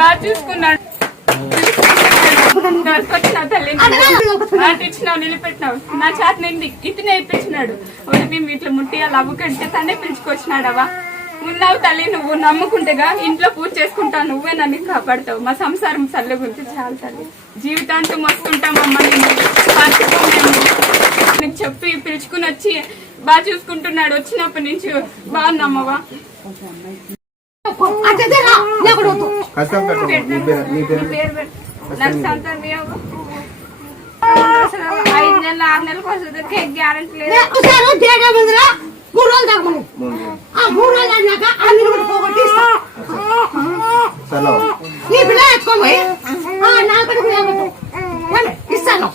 బాగా చూసుకున్నాడు. వచ్చిన తల్లిని మాట ఇచ్చినావు, నిలబెట్టినావు. నా చేత నింది ఇది నేర్పించినాడు. మేము ఇట్లా ముట్టియాలి అవ్వకంటే తనే పిలుచుకొచ్చినాడవా. ఉన్నావు తల్లి, నువ్వు నమ్ముకుంటేగా ఇంట్లో పూజ చేసుకుంటావు, నువ్వే నన్ను కాపాడతావు. మా సంసారం చల్లగుంటే చాలు తల్లి. జీవితాంతం వస్తుంటామమ్మా. నేను చెప్పి పిలుచుకుని వచ్చి బాగా చూసుకుంటున్నాడు. వచ్చినప్పటి నుంచి బాగున్నామ్మవా. నాకు సంతానం 5 నెలలు 6 నెలలకు వస్తుంది. గ్యారెంటీ లేదు. ఇస్తాను.